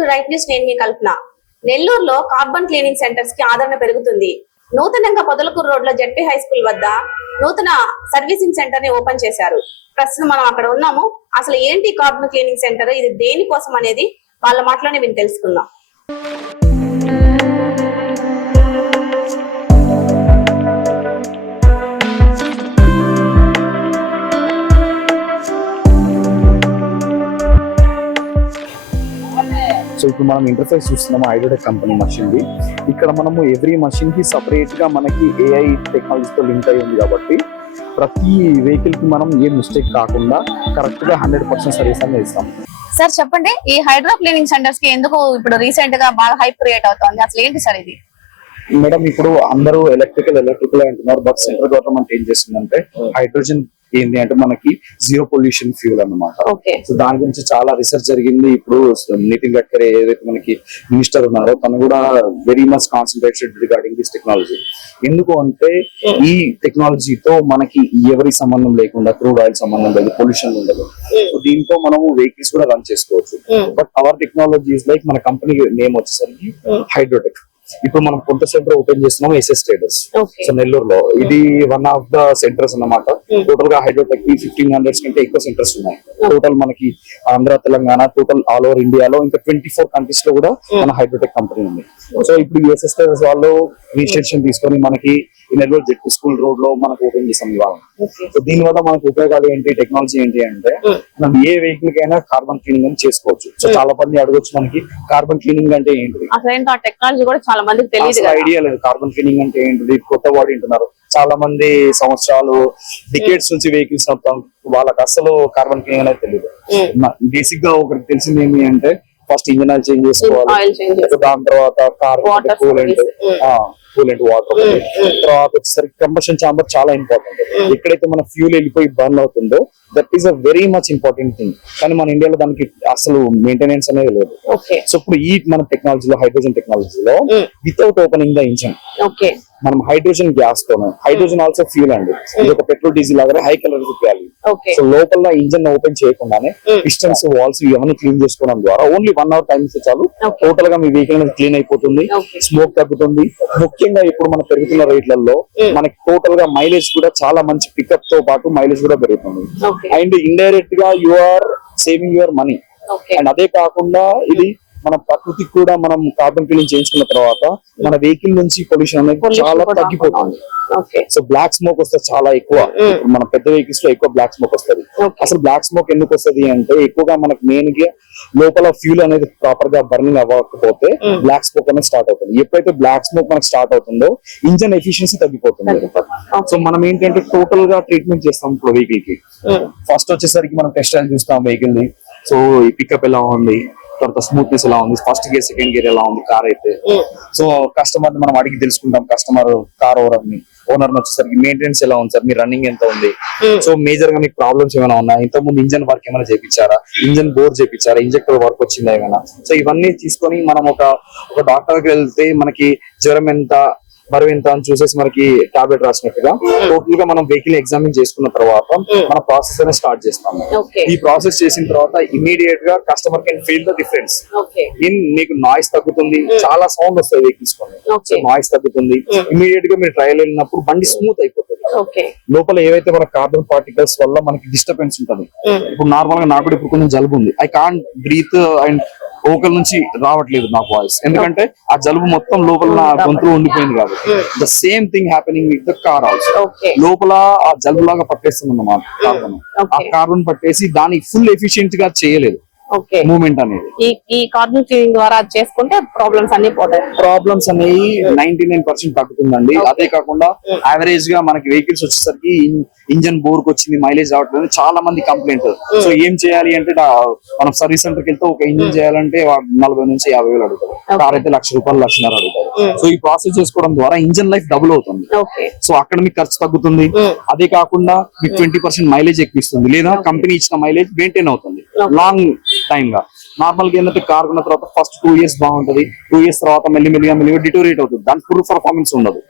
To right news నేను మీ కల్పన. నెల్లూరులో carbon cleaning సెంటర్స్కి ఆదరణ పెరుగుతుంది. నూతనంగా పొదలకూరు రోడ్లో జడ్పీ హై స్కూల్ వద్ద నూతన సర్వీసింగ్ సెంటర్ని ఓపెన్ చేశారు. ప్రస్తుతం మనం అక్కడ ఉన్నాము. అసలు ఏంటి కార్బన్ క్లీనింగ్ సెంటర్? ఇది దేనికోసం అనేది వాళ్ళ మాటలోనే మేము తెలుసుకుందాం. ఇప్పుడు మనం ఇంటర్ఫేస్ చూస్తున్నాము ఐడోటెక్ కంపెనీ మషిన్ ది. ఇక్కడ మనము ఎవ్రీ మషిన్కి సపరేట్గా మనకి ఏఐ టెక్నాలజీతో లింక్ అయి ఉంది కాబట్టి ప్రతి వెహికల్కి మనం ఏ మిస్టేక్ కాకుండా కరెక్ట్గా హండ్రెడ్ పర్సెంట్ సర్వీస్ అనేది ఇస్తాం. సార్ చెప్పండి ఈ హైడ్రో క్లీనింగ్ సెంటర్స్కి ఎందుకు ఇప్పుడు రీసెంట్గా బాగా హైప్ క్రియేట్ అవుతుంది? అసలు ఏంటి సార్ ఇది? మేడం ఇప్పుడు అందరూ ఎలక్ట్రికల్ ఎలక్ట్రికల్ అంటున్నారు బట్ సెంట్రల్ గవర్నమెంట్ ఏం చేస్తుందంటే హైడ్రోజన్ ఏంటి అంటే మనకి జీరో పొల్యూషన్ ఫ్యూల్ అన్నమాట. ఓకే సో దాని గురించి చాలా రీసెర్చ్ జరిగింది. ఇప్పుడు నితిన్ గడ్కరీ ఏదైతే మనకి మినిస్టర్ ఉన్నారో తను కూడా very much concentrated regarding this technology ఎందుకు అంటే ఈ టెక్నాలజీతో మనకి ఎవరి సంబంధం లేకుండా క్రూడ్ ఆయిల్ సంబంధం లేదు పొల్యూషన్ ఉండదు. సో దీంతో మనము వెహికల్స్ కూడా రన్ చేసుకోవచ్చు. బట్ అవర్ టెక్నాలజీస్ లైక్ మన కంపెనీ నేమ్ వచ్చేసరికి హైడ్రోటెక్ ఇప్పుడు మనం కొంత సెంటర్ ఓపెన్ చేస్తున్నాం ఎస్ఎస్ ట్రేడర్స్ సో నెల్లూరులో. ఇది వన్ ఆఫ్ ద సెంటర్స్ అన్నమాట. టోటల్గా హైడ్రోటెక్ ఫిఫ్టీన్ హండ్రెడ్స్ కంటే ఎక్కువ సెంటర్స్ ఉన్నాయి. టోటల్ మనకి Andhra Telangana total all over ఇండియాలో ఇంకా ట్వంటీ ఫోర్ కంట్రీస్లో కూడా మన హైడ్రోటెక్ కంపెనీ ఉంది. సో ఇప్పుడు యూఎస్ఎస్ ట్రేడర్స్ వాళ్ళు రిజిస్ట్రేషన్ తీసుకొని మనకి నెల్లూరు జెడ్ స్కూల్ రోడ్లో మనకు ఓపెన్ చేసాం ఇవాళ. సో దీని వల్ల మనకు ఉపయోగాలు ఏంటి? టెక్నాలజీ ఏంటి అంటే మనం ఏ వెహికల్ కైనా కార్బన్ క్లీనింగ్ అని చేసుకోవచ్చు. సో చాలా మంది అడగొచ్చు మనకి కార్బన్ క్లీనింగ్ అంటే ఏంటో టెక్నాలజీ కూడా చాలా మందికి తెలియదు ఐడియా లేదు. కార్బన్ క్లీనింగ్ అంటే ఏంటిది? కొత్త వాడు వింటున్నారు. చాలా మంది సంవత్సరాలు డికేట్స్ నుంచి వెహికల్స్ వాళ్ళకి అసలు కార్బన్ క్లీనింగ్ అనేది తెలియదు. బేసిక్గా ఒకరికి తెలిసింది ఏంటి అంటే ఫస్ట్ ఇంజిన్ ఆయిల్ చేంజ్ చేసుకోవాలి. దాని తర్వాత కార్ కూలెంట్. కూలెంట్ వాటర్ తర్వాత వచ్చేసరికి కంబషన్ చాంబర్ చాలా ఇంపార్టెంట్ ఎక్కడైతే మన ఫ్యూల్ వెళ్ళిపోయి బర్న్ అవుతుందో that is a very much important thing కానీ మన ఇండియాలో దానికి అసలు మెయింటెనెన్స్ అనేది లేదు. సో ఇప్పుడు ఈ మన టెక్నాలజీలో హైడ్రోజన్ టెక్నాలజీలో without opening the engine okay మనం హైడ్రోజన్ గ్యాస్తో హైడ్రోజన్ ఆల్సో ఫ్యూల్ అండి. ఇది ఒక పెట్రోల్ డీజిల్ లాగానే హై కలర్ ఓకే సో లోపల ఇంజన్ ఓపెన్ చేయకుండానే పిస్టన్స్ వాల్స్ ఇవన్నీ క్లీన్ చేసుకోవడం ద్వారా ఓన్లీ వన్ అవర్ టైం ఇస్తే చాలు. టోటల్గా మీ వెహికల్ క్లీన్ అయిపోతుంది. స్మోక్ తగ్గుతుంది. ముఖ్యంగా ఇప్పుడు మన పెరుగుతున్న రేట్లలో మనకి టోటల్గా మైలేజ్ కూడా చాలా మంచి పికప్తో పాటు మైలేజ్ కూడా పెరుగుతుంది. అండ్ ఇండైరెక్ట్గా you are saving your money and అదే కాకుండా ఇది మన ప్రకృతికి కూడా మనం కార్బన్ క్లీనింగ్ చేయించుకున్న తర్వాత మన వెహికల్ నుంచి పొల్యూషన్ అనేది చాలా తగ్గిపోతుంది. సో బ్లాక్ స్మోక్ వస్తే చాలా ఎక్కువ. ఇప్పుడు మన పెద్ద వెహికల్స్లో ఎక్కువ బ్లాక్ స్మోక్ వస్తుంది. అసలు బ్లాక్ స్మోక్ ఎందుకు వస్తుంది అంటే ఎక్కువగా మనకు మెయిన్గా లోపల ఫ్యూల్ అనేది ప్రాపర్గా బర్నింగ్ అవ్వకపోతే బ్లాక్ స్మోక్ అనేది స్టార్ట్ అవుతుంది. ఎప్పుడైతే బ్లాక్ స్మోక్ మనకు స్టార్ట్ అవుతుందో ఇంజన్ ఎఫిషియన్సీ తగ్గిపోతుంది. సో మనం ఏంటంటే టోటల్గా ట్రీట్మెంట్ చేస్తాం ఇప్పుడు వెహికల్కి. ఫస్ట్ వచ్చేసరికి మనం టెస్ట్ చూస్తాం వెహికల్ని. సో ఈ పికప్ ఎలా ఉంది? తర్వాత స్మూత్నెస్ ఎలా ఉంది? ఫస్ట్ గేర్ సెకండ్ గేర్ ఎలా ఉంది? కార్ అయితే. సో కస్టమర్ మనం అడిగి తెలుసుకుంటాం. కస్టమర్ కార్ ఓనర్ని ఓనర్ వచ్చేసరికి మెయింటెనెన్స్ ఎలా ఉంది సార్? మీ రన్నింగ్ ఎంత ఉంది? సో మేజర్గా మీకు ప్రాబ్లమ్స్ ఏమైనా ఉన్నాయా? ఇంత ముందు ఇంజన్ వర్క్ ఏమైనా చేపించారా? ఇంజన్ బోర్ చేపించారా? ఇంజెక్టర్ వర్క్ వచ్చిందా ఏమైనా? సో ఇవన్నీ తీసుకొని మనం ఒక ఒక డాక్టర్ దగ్గర వెళ్తే మనకి జ్వరం ఎంత బరువు ఎంత అని చూసేసి మనకి టాబ్లెట్ రాసినట్టుగా టోటల్గా మనం వెహికల్ ఎగ్జామిన్ చేసుకున్న తర్వాత మన ప్రాసెస్ అనేది స్టార్ట్ చేస్తాము. ఈ ప్రాసెస్ చేసిన తర్వాత ఇమీడియట్గా customer can feel the difference in మీకు నాయిస్ తగ్గుతుంది చాలా సౌండ్ వస్తాయి వెహికల్స్ నాయిస్ తగ్గుతుంది. ఇమీడియట్గా మీరు ట్రయల్ వెళ్ళినప్పుడు బండి స్మూత్ అయిపోతుంది. లోపల ఏవైతే మన కార్బన్ పార్టికల్స్ వల్ల మనకి డిస్టర్బెన్స్ ఉంటుంది ఇప్పుడు నార్మల్గా నాకు కూడా ఇప్పుడు కొంచెం జలుబు ఉంది. I can't breathe and vocal నుంచి రావట్లేదు నా వాయిస్. ఎందుకంటే ఆ జలుబు మొత్తం లోపల నా గొంతులో ఉండిపోయింది కాబట్టి. The same thing happening with the car also లోపల ఆ జలుబు లాగా పట్టేస్తుంది అన్నమాట కార్బన్ ఆ. కార్బన్ పట్టేసి దాన్ని ఫుల్ ఎఫిషియెంట్గా చేయలేదు. మూమెంట్ అనేది. ఈ కార్బన్ క్లీనింగ్ ద్వారా చేసుకుంటే ప్రాబ్లమ్స్ అన్ని పోతాయి. ప్రాబ్లమ్స్ అనేవి నైన్టీ నైన్ పర్సెంట్ తగ్గుతుందండి. అదే కాకుండా యావరేజ్గా మనకి వెహికల్స్ వచ్చేసరికి ఇంజన్ బోర్ వచ్చింది మైలేజ్ రావట్లేదు చాలా మంది కంప్లైంట్ సో ఏం చేయాలి అంటే మనం సర్వీస్ సెంటర్కి వెళ్తే ఒక ఇంజిన్ చేయాలంటే వాడు నలభై నుంచి యాభై వేలు అడుగుతారు కార్ అయితే లక్ష రూపాయలు లక్షన్నర అడుగుతారు సో ఈ ప్రాసెస్ చేసుకోవడం ద్వారా ఇంజన్ లైఫ్ డబుల్ అవుతుంది. సో అక్కడ మీకు ఖర్చు తగ్గుతుంది. అదే కాకుండా మీకు ట్వంటీ పర్సెంట్ మైలేజ్ ఎక్కువ ఇస్తుంది. లేదా కంపెనీ ఇచ్చిన మైలేజ్ మెయింటైన్ అవుతుంది. లాంగ్ టైమ్గా. నార్మల్గా ఏంటంటే కార్ కొన్న తర్వాత ఫస్ట్ టూ ఇయర్స్ బాగుంటది. టూ ఇయర్స్ తర్వాత మెల్లి మెల్లిగా డిటోరేట్ అవుతుంది. దాని ఫుల్ పర్ఫార్మెన్స్ ఉండదు.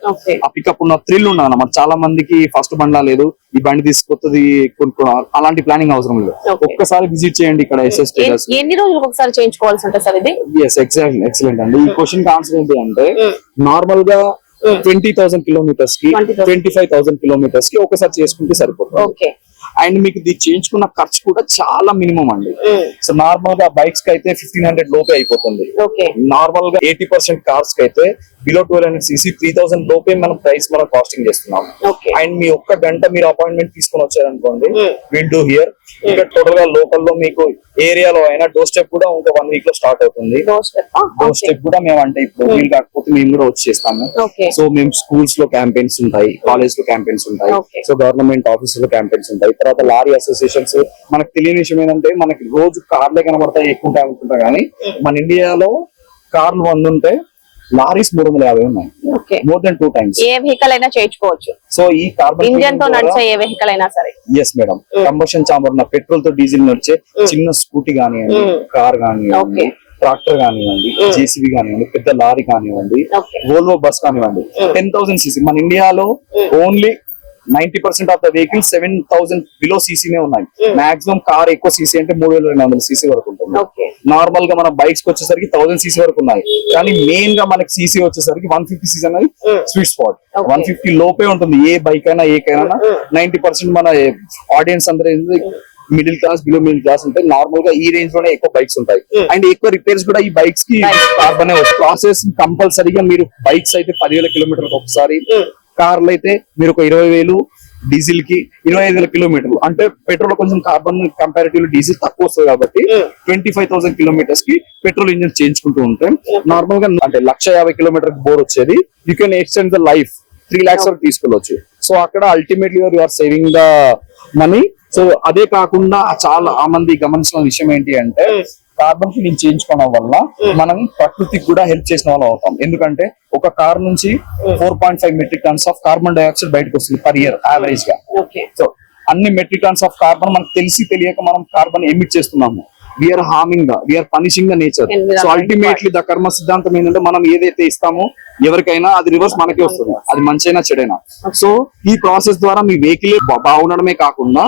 ఆ పికప్ ఉన్న థ్రిల్ ఉండదు అన్నమాట. చాలా మందికి ఫస్ట్ బండ్లా లేదు. ఈ బండి తీసుకొత్తది కొనుక్కోవడం అలాంటి ప్లానింగ్ అవసరం లేదు. ఒక్కసారి విజిట్ చేయండి ఇక్కడ ఎస్ఎస్ టైలర్స్ ఎన్ని రోజులకు ఒకసారి చేయించుకోవాల్సి ఉంటుంది సార్ ఇది? ఎస్ ఎగ్జాక్ట్ ఎక్సలెంట్ అండి. ఈ క్వశ్చన్ ఆన్సర్ ఏంటి అంటే. నార్మల్గా ట్వంటీ థౌసండ్ కిలోమీటర్స్కి 20,000. ట్వంటీ ఫైవ్ థౌసండ్ కిలోమీటర్స్కి ఒకసారి చేసుకుంటే సరిపోతుంది. అండ్ మీకు ఇది చేయించుకున్న ఖర్చు కూడా చాలా మినిమం అండి. సో నార్మల్గా బైక్స్కి అయితే ఫిఫ్టీన్ హండ్రెడ్ లోపే అయిపోతుంది. ఓకే. నార్మల్గా ఎయిటీ పర్సెంట్ కార్స్కి అయితే below twelve hundred CC three thousand లోపే మనం ప్రైస్ మనం కాస్టింగ్ చేస్తున్నాం. అండ్ మీ ఒక్క గంట మీరు అపాయింట్మెంట్ తీసుకొని వచ్చారనుకోండి Mm. విల్ డూ హియర్ ఇక్కడ టోటల్గా లోకల్లో మీకు ఏరియాలో అయినా డోర్ స్టెప్ కూడా ఇంకో వన్ వీక్లో స్టార్ట్ అవుతుంది. Door step. కూడా మేము అంటే ఇప్పుడు వీలు కాకపోతే మేము కూడా వచ్చి చేస్తాము. ఓకే. సో మేము స్కూల్స్లో క్యాంపెయిన్స్ ఉంటాయి కాలేజ్లో క్యాంపెయిన్స్ ఉంటాయి. సో గవర్నమెంట్ ఆఫీస్లో క్యాంపెయిన్స్ ఉంటాయి. తర్వాత లారీ అసోసియేషన్స్. మనకు తెలియని విషయం ఏంటంటే మనకి రోజు కార్లే కనబడతాయి ఎక్కువ ఉంటాయి అనుకుంటా కానీ మన ఇండియాలో కార్లు వంద ఉంటే లారీస్ మూడు వందల యాభై ఉన్నాయి. Okay. More than two times ఏ వెహికల్ అయినా చేయించుకోవచ్చు. సో ఈ కార్బన్ ఇంజన్తో నడిచే ఏ వెహికల్ అయినా సరే. ఎస్ మేడం కంబషన్ చాంబర్ ఉన్న పెట్రోల్తో డీజిల్ నడిచే చిన్న స్కూటీ కానివ్వండి. కార్ కానివ్వండి Okay. ట్రాక్టర్ కానివ్వండి జేసీబీ కానివ్వండి పెద్ద లారీ కానివ్వండి ఓకే వోల్వో బస్ కానివ్వండి. టెన్ థౌసండ్ సీసీ మన ఇండియాలో only ninety percent of the vehicle seven thousand below సీసీనే ఉన్నాయి Mm. మాక్సిమం కార్ ఎక్కువ సీసీ అంటే మూడు వేల రెండు వందల సీసీ వరకు ఉంటుంది నార్మల్గా మన బైక్స్ వచ్చేసరికి థౌసండ్ సీసీ వరకు ఉన్నాయి కానీ మెయిన్గా మనకి సీసీ వచ్చేసరికి వన్ ఫిఫ్టీ సీసీ అనేది. Sweet spot. వన్ ఫిఫ్టీ లోపే ఉంటుంది ఏ బైక్ అయినా ఏ కైనా Mm. నైన్టీ పర్సెంట్ మన ఆడియన్స్ అందరూ middle class below middle class ఉంటాయి నార్మల్గా ఈ రేంజ్లోనే ఎక్కువ బైక్స్ ఉంటాయి. అండ్ ఎక్కువ రిపేర్స్ కూడా ఈ బైక్స్కి. కార్బన్ ప్రాసెస్ కంపల్సరీగా మీరు బైక్స్ అయితే పదివేల కిలోమీటర్లకు ఒకసారి. కార్లు అయితే మీరు ఒక ఇరవై వేలు డీజిల్కి ఇరవై ఐదు వేల కిలోమీటర్లు. అంటే పెట్రోల్ కొంచెం కార్బన్ కంపారిటివ్ డీజిల్ తక్కువ వస్తుంది కాబట్టి. ట్వంటీ ఫైవ్ థౌసండ్ కిలోమీటర్స్కి పెట్రోల్ ఇంజిన్ చేయించుకుంటూ ఉంటే నార్మల్గా అంటే లక్ష యాభై కిలోమీటర్ బోర్ వచ్చేది. You can extend the life three lakhs వరకు తీసుకెళ్ళొచ్చు. సో అక్కడ ultimately you are saving the money so అదే కాకుండా చాలా ఆ మంది గమనించిన విషయం ఏంటి అంటే. కార్బన్ ఫిలింగ్ చేయించుకోవడం వల్ల మనం ప్రకృతికి కూడా హెల్ప్ చేసిన వాళ్ళం అవుతాం. ఎందుకంటే ఒక కార్ నుంచి four point five metric tons of carbon dioxide బయటకు వస్తుంది పర్ ఇయర్ యావరేజ్గా ఓకే. సో అన్ని మెట్రిక్ టన్స్ ఆఫ్ కార్బన్ మనకు తెలిసి తెలియక మనం కార్బన్ ఎమిట్ చేస్తున్నాము. We're harming the we're punishing the nature so ultimately the కర్మ సిద్ధాంతం ఏంటంటే మనం ఏదైతే ఇస్తామో ఎవరికైనా అది రివర్స్ మనకే వస్తుంది. అది మంచైనా చెడైనా. సో ఈ ప్రాసెస్ ద్వారా మీ వెహికల్ బాగుండడమే కాకుండా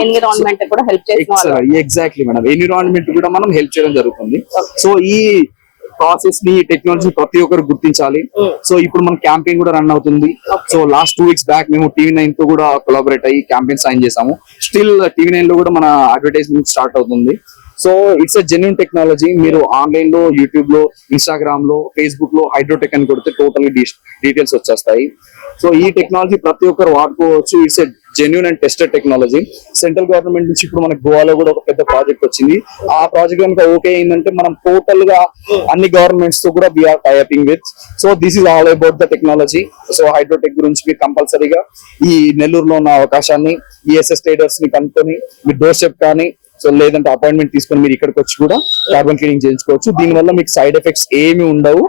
ఎగ్జాక్ట్లీ మేడం ఎన్విరాన్మెంట్ కూడా మనం హెల్ప్ చేయడం జరుగుతుంది. సో ఈ ప్రాసెస్ని టెక్నాలజీ ప్రతి ఒక్కరు గుర్తించాలి. సో ఇప్పుడు మన క్యాంపెయిన్ కూడా రన్ అవుతుంది. So last two weeks back మేము టీవీ నైన్తో కూడా కొలాబరేట్ అయ్యి క్యాంపెయిన్ సైన్ చేసాము స్టిల్ టీవీ నైన్లో కూడా మన అడ్వర్టైజ్మెంట్ స్టార్ట్ అవుతుంది. So it's a genuine technology మీరు ఆన్లైన్లో యూట్యూబ్లో ఇన్స్టాగ్రామ్లో ఫేస్బుక్లో హైడ్రోటెక్ అని కొడితే టోటల్ డీటెయిల్స్ వచ్చేస్తాయి. సో ఈ టెక్నాలజీ ప్రతి ఒక్కరు వాడుకోవచ్చు. It's a genuine and tested technology central government నుంచి ఇప్పుడు మనకు గోవాలో కూడా ఒక పెద్ద ప్రాజెక్ట్ వచ్చింది. ఆ ప్రాజెక్ట్ కనుక ఓకే అయిందంటే మనం టోటల్గా అన్ని గవర్నమెంట్స్తో కూడా we're typing with so this is all about the technology so Hydrotech గురించి మీరు కంపల్సరీగా ఈ నెల్లూరులో ఉన్న అవకాశాన్ని ఈఎస్ఎస్ ట్రేడర్స్ని కనుక్కొని మీరు డోర్ స్టెప్ కానీ సో లేదంటే అపాయింట్మెంట్ తీసుకొని మీరు ఇక్కడికి వచ్చి కూడా కార్బన్ క్లీనింగ్ చేయించుకోవచ్చు. దీని వల్ల మీకు సైడ్ ఎఫెక్ట్స్ ఏమి ఉండవు.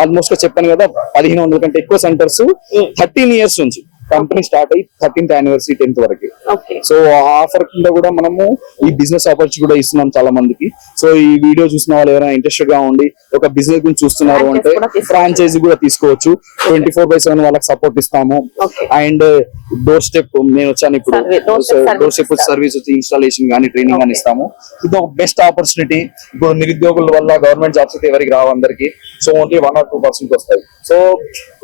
ఆల్మోస్ట్గా చెప్పాను కదా పదిహేను వందల కంటే ఎక్కువ సెంటర్స్ థర్టీన్ ఇయర్స్ నుంచి. కంపెనీ స్టార్ట్ అయ్యి థర్టీన్త్ యానివర్సరీ టెన్త్ వరకు. సో ఆఫర్ కింద కూడా మనము ఈ బిజినెస్ ఆపర్చునిటీ కూడా ఇస్తున్నాం చాలా మందికి. సో ఈ వీడియో చూసిన వాళ్ళు ఎవరైనా ఇంట్రెస్టెడ్గా ఉండి ఒక బిజినెస్ గురించి చూస్తున్నారు అంటే. ఫ్రాంచైజీ కూడా తీసుకోవచ్చు. ట్వంటీ ఫోర్ బై సెవెన్ వాళ్ళకి సపోర్ట్ ఇస్తాము. అండ్ డోర్ స్టెప్ నేను వచ్చాను ఇప్పుడు. Door step. సర్వీస్ వచ్చి ఇన్స్టాలేషన్ కానీ ట్రైనింగ్ కానీ. ఇస్తాము. ఇది ఒక బెస్ట్ ఆపర్చునిటీ ఇప్పుడు నిరుద్యోగుల వల్ల గవర్నమెంట్ జాబ్స్ అయితే ఎవరికి రావు అందరికి. So only one or two percent వస్తాయి. సో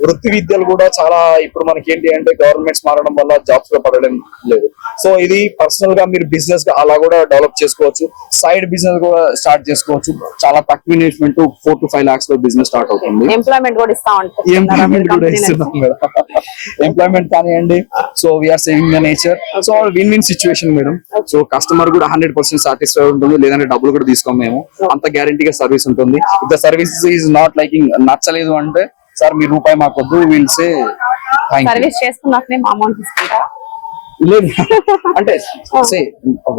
వృత్తి విద్యలు కూడా చాలా ఇప్పుడు మనకి ఏంటి అంటే గవర్నమెంట్స్ మారడం వల్ల జాబ్స్లో పడడం లేదు. సో ఇది పర్సనల్గా మీరు బిజినెస్గా అలా కూడా డెవలప్ చేసుకోవచ్చు. సైడ్ బిజినెస్ కూడా స్టార్ట్ చేసుకోవచ్చు. చాలా తక్కువ ఇన్వెస్ట్మెంట్ ఫోర్ టు ఫైవ్ లాక్స్లో బిజినెస్ స్టార్ట్ అవుతుంది. ఎంప్లాయ్మెంట్ కూడా ఎంప్లాయ్మెంట్ కూడా ఇస్తున్నాం ఎంప్లాయ్మెంట్ కానివ్వండి. So we're saving the nature so win win situation madam. So customer కూడా హండ్రెడ్ పర్సెంట్ సాటిస్ఫై ఉంటుంది. లేదంటే డబ్బులు కూడా తీసుకోం మేము. అంత గ్యారంటీగా సర్వీస్ ఉంటుంది. The service is not liking నచ్చలేదు అంటే సార్ మీ రూపాయి మాకొద్దు. విల్ సే థ్యాంక్ సర్వీస్ చేసుకున్నాకనే మా అమౌంట్ తీసుకుంటారా లేదు. అంటే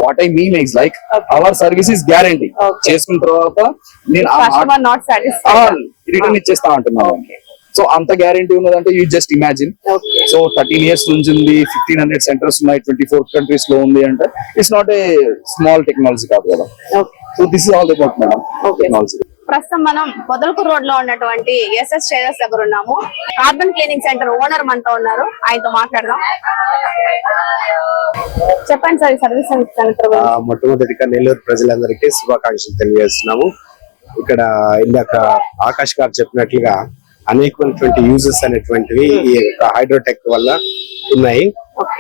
what I mean is like our service is guarantee. చేసుకున్న తర్వాత నేను రిటర్న్ ఇచ్చేస్తా అంటున్నాను. సో అంత గ్యారంటీ ఉన్నదంటే you just imagine so thirteen years నుంచి ఉంది ఫిఫ్టీన్ హండ్రెడ్ సెంటర్స్ ఉన్నాయి ట్వంటీ ఫోర్ కంట్రీస్లో ఉంది అంటే it's not a small technology కాదు కదా. So this is all about madam. Technology ప్రస్తుతం మనం పొదలకూరు రోడ్లో ఉన్నటువంటి ఎస్ఎస్ ట్రేడర్స్ దగ్గర ఉన్నాము. కార్బన్ క్లీనింగ్ సెంటర్ ఓనర్ మనతో ఉన్నారు. ఆయనతో మాట్లాడదాం. చెప్పండి సార్ ఈ సర్వీస్ సెంటర్ మొట్టమొదటిగా నెల్లూరు ప్రజలందరికీ శుభాకాంక్షలు తెలియజేస్తున్నాము. ఇక్కడ ఇందాక ఆకాష్ గారు చెప్పినట్లుగా అనేకమైనటువంటి యూజెస్ అనేటువంటివి ఈ యొక్క హైడ్రోటెక్ వల్ల ఉన్నాయి.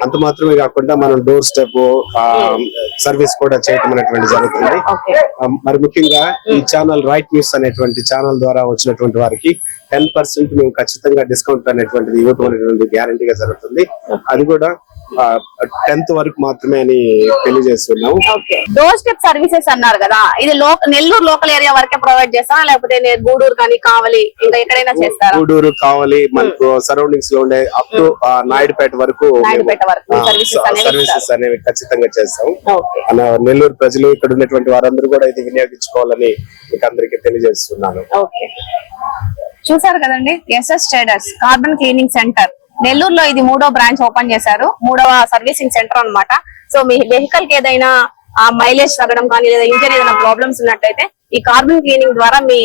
అంత మాత్రమే కాకుండా మనం డోర్ స్టెప్ సర్వీస్ కూడా చేయటం అనేటువంటి జరుగుతుంది. మరి ముఖ్యంగా ఈ ఛానల్ రైట్ న్యూస్ అనేటువంటి ఛానల్ ద్వారా వచ్చినటువంటి వారికి టెన్ పర్సెంట్ మేము ఖచ్చితంగా డిస్కౌంట్ అనేటువంటిది ఇవ్వటం అనేటువంటి గ్యారంటీగా జరుగుతుంది. అది కూడా టెన్త్ వరకు మాత్రమే అని తెలియజేస్తున్నాము. ఓకే. డోర్ స్టెప్ సర్వీసెస్ అన్నారు కదా ఇది నెల్లూరు లోకల్ ఏరియా వరకే ప్రొవైడ్ చేస్తారా? లేకపోతే నేను గూడూరు కానీ కావాలి ఇంకా ఎక్కడైనా చేస్తారా? గూడూరు కావాలి మనకు సరౌండింగ్స్లో ఉండే అప్ టు నాయుడుపేట వరకు నాయుడుపేట వరకు సర్వీసెస్ అనేవి ఖచ్చితంగా చేస్తాం ఓకే. మన నెల్లూరు ప్రజలు ఇక్కడ ఉన్నటువంటి వారందరూ కూడా ఇది వినియోగించుకోవాలని మీకు అందరికీ తెలియజేస్తున్నాను. చూసారు కదండి SS traders carbon cleaning center నెల్లూరులో ఇది మూడో బ్రాంచ్ ఓపెన్ చేశారు. మూడవ సర్వీసింగ్ సెంటర్ అన్నమాట. సో మీ వెహికల్కి ఏదైనా ఆ మైలేజ్ తగ్గడం కానీ లేదా ఇంజన్ ఏదైనా ప్రాబ్లమ్స్ ఉన్నట్టయితే ఈ కార్బన్ క్లీనింగ్ ద్వారా మీ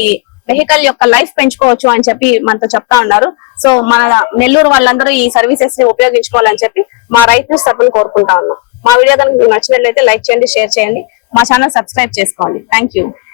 వెహికల్ యొక్క లైఫ్ పెంచుకోవచ్చు అని చెప్పి మనతో చెప్తా ఉన్నారు. సో మన నెల్లూరు వాళ్ళందరూ ఈ సర్వీసెస్ని ఉపయోగించుకోవాలని చెప్పి మా రైతు తరపున కోరుకుంటా ఉన్నాం. మా వీడియో కనుక మీకు నచ్చినట్లయితే లైక్ చేయండి షేర్ చేయండి. మా ఛానల్ సబ్స్క్రైబ్ చేసుకోండి. Thank you